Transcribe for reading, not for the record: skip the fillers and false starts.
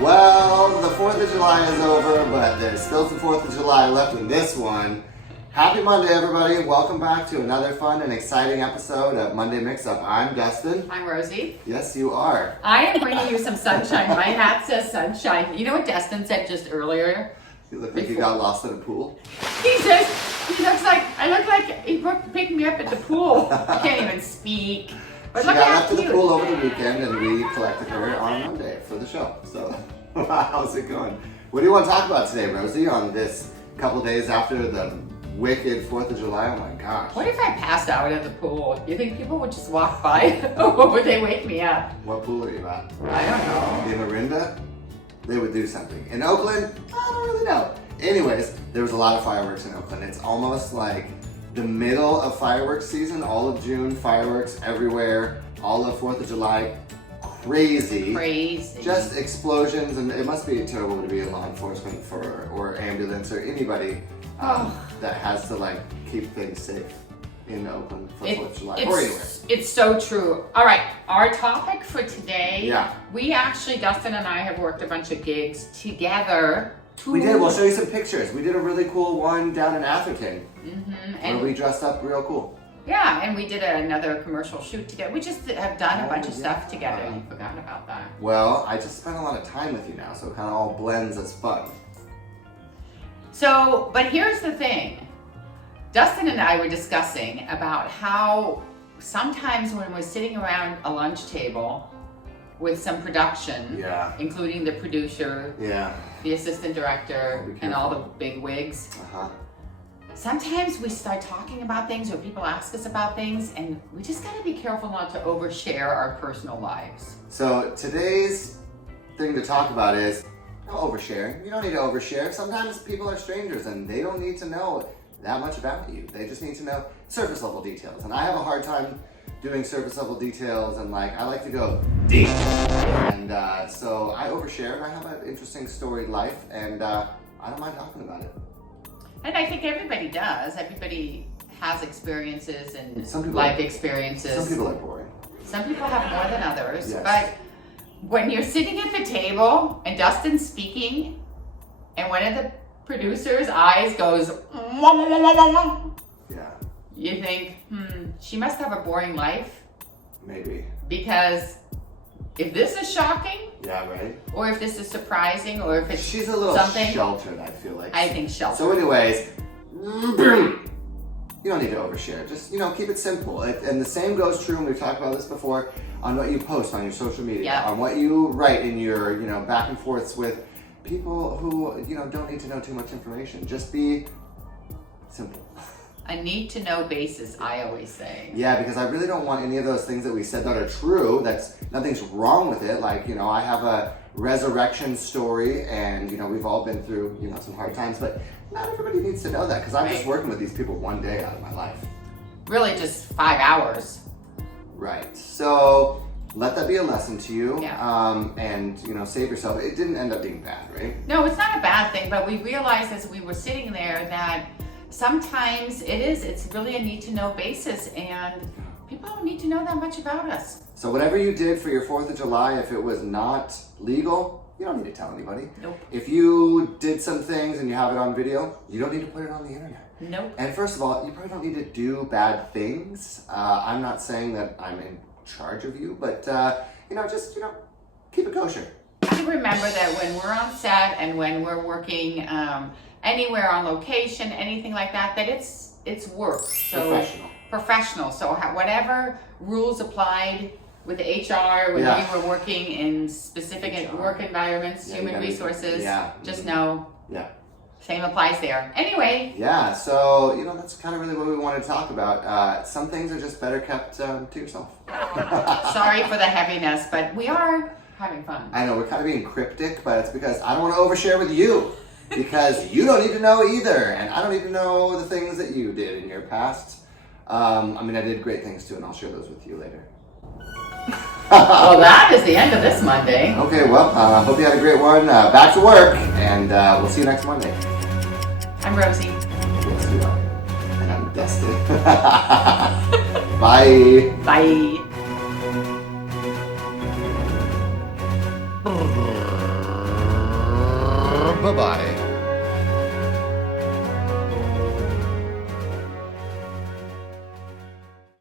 Well, the 4th of July is over, but there's still some 4th of July left in this one. Happy Monday, everybody. Welcome back to another fun and exciting episode of Monday Mix-Up. I'm Dustin. I'm Rosie. Yes, you are. I am bringing you some sunshine. My hat says sunshine. You know what Dustin said just earlier? You look like you got lost in a pool. He says, I look like he picked me up at the pool. I can't even speak. But She look got how left to the cute. pool over the weekend, and we collected her on Monday for the show. So, how's it going? What do you want to talk about today, Rosie, on this couple days after the wicked 4th of July? Oh my gosh. What if I passed out at the pool? You think people would just walk by? Or would they wake me up? What pool are you at? I don't know. In Orinda? They would do something. In Oakland? I don't really know. Anyways, there was a lot of fireworks in Oakland. It's almost like the middle of fireworks season, all of June, fireworks everywhere, all of 4th of July, crazy. Just explosions, and it must be terrible to be in law enforcement or ambulance or anybody that has to like keep things safe in Oakland for 4th of July or anywhere. It's so true. All right, our topic for today, we actually, Dustin and I have worked a bunch of gigs together. We did. We'll show you some pictures. We did a really cool one down in Atherton where we dressed up real cool. Yeah, and we did another commercial shoot together. We just have done a bunch of stuff together. You forgot about that. Well, I just spent a lot of time with you now, so it kind of all blends as fun. So, but here's the thing. Dustin and I were discussing about how sometimes when we're sitting around a lunch table with some production, including the producer, the assistant director, and all the big wigs, sometimes we start talking about things or people ask us about things, and we just gotta be careful not to overshare our personal lives. So today's thing to talk about is no oversharing. You don't need to overshare. Sometimes people are strangers and they don't need to know that much about you. They just need to know surface level details. And I have a hard time doing surface level details, and like I like to go deep. And so I overshare, and I have an interesting storied life, and I don't mind talking about it. And I think everybody does. Everybody has experiences and Some life experiences. Some people are boring. Some people have more than others. Yes. But when you're sitting at the table and Dustin's speaking, and one of the producer's eyes goes, you think, she must have a boring life. Maybe. Because if this is shocking, or if this is surprising, or if it's she's a little something sheltered, I feel like. I think sheltered. So anyways, you don't need to overshare. Just, keep it simple. And the same goes true, and we've talked about this before, on what you post on your social media, on what you write in your, back and forths with people who, don't need to know too much information. Just be simple. A need-to-know basis, I always say. Yeah, because I really don't want any of those things that we said that are true. Nothing's wrong with it. Like, I have a resurrection story, and we've all been through, some hard times, but not everybody needs to know that, because I'm just working with these people one day out of my life. Really just 5 hours. Right. So let that be a lesson to you. And save yourself. It didn't end up being bad, right? No, it's not a bad thing, but we realized as we were sitting there that sometimes it's really a need-to-know basis, and people don't need to know that much about us. So whatever you did for your 4th of July, if it was not legal, you don't need to tell anybody. Nope. If you did some things and you have it on video, you don't need to put it on the internet. Nope. And first of all, you probably don't need to do bad things. I'm not saying that I'm in charge of you, but just keep it kosher. I remember that when we're on set and when we're working anywhere on location, anything like that, that it's work. So professional. So whatever rules applied with HR when we were working in specific work environments, human resources, just know. Same applies there. Anyway. Yeah, so, that's kind of really what we want to talk about. Some things are just better kept to yourself. Sorry for the heaviness, but we are having fun. I know, we're kind of being cryptic, but it's because I don't want to overshare with you. Because you don't need to know either, and I don't need to know the things that you did in your past. I did great things too, and I'll share those with you later. Well, that is the end of this Monday. Okay, well, hope you had a great one. Back to work, and we'll see you next Monday. I'm Rosie. Yes, you are. And I'm Dustin. Bye. Bye. Bye-bye.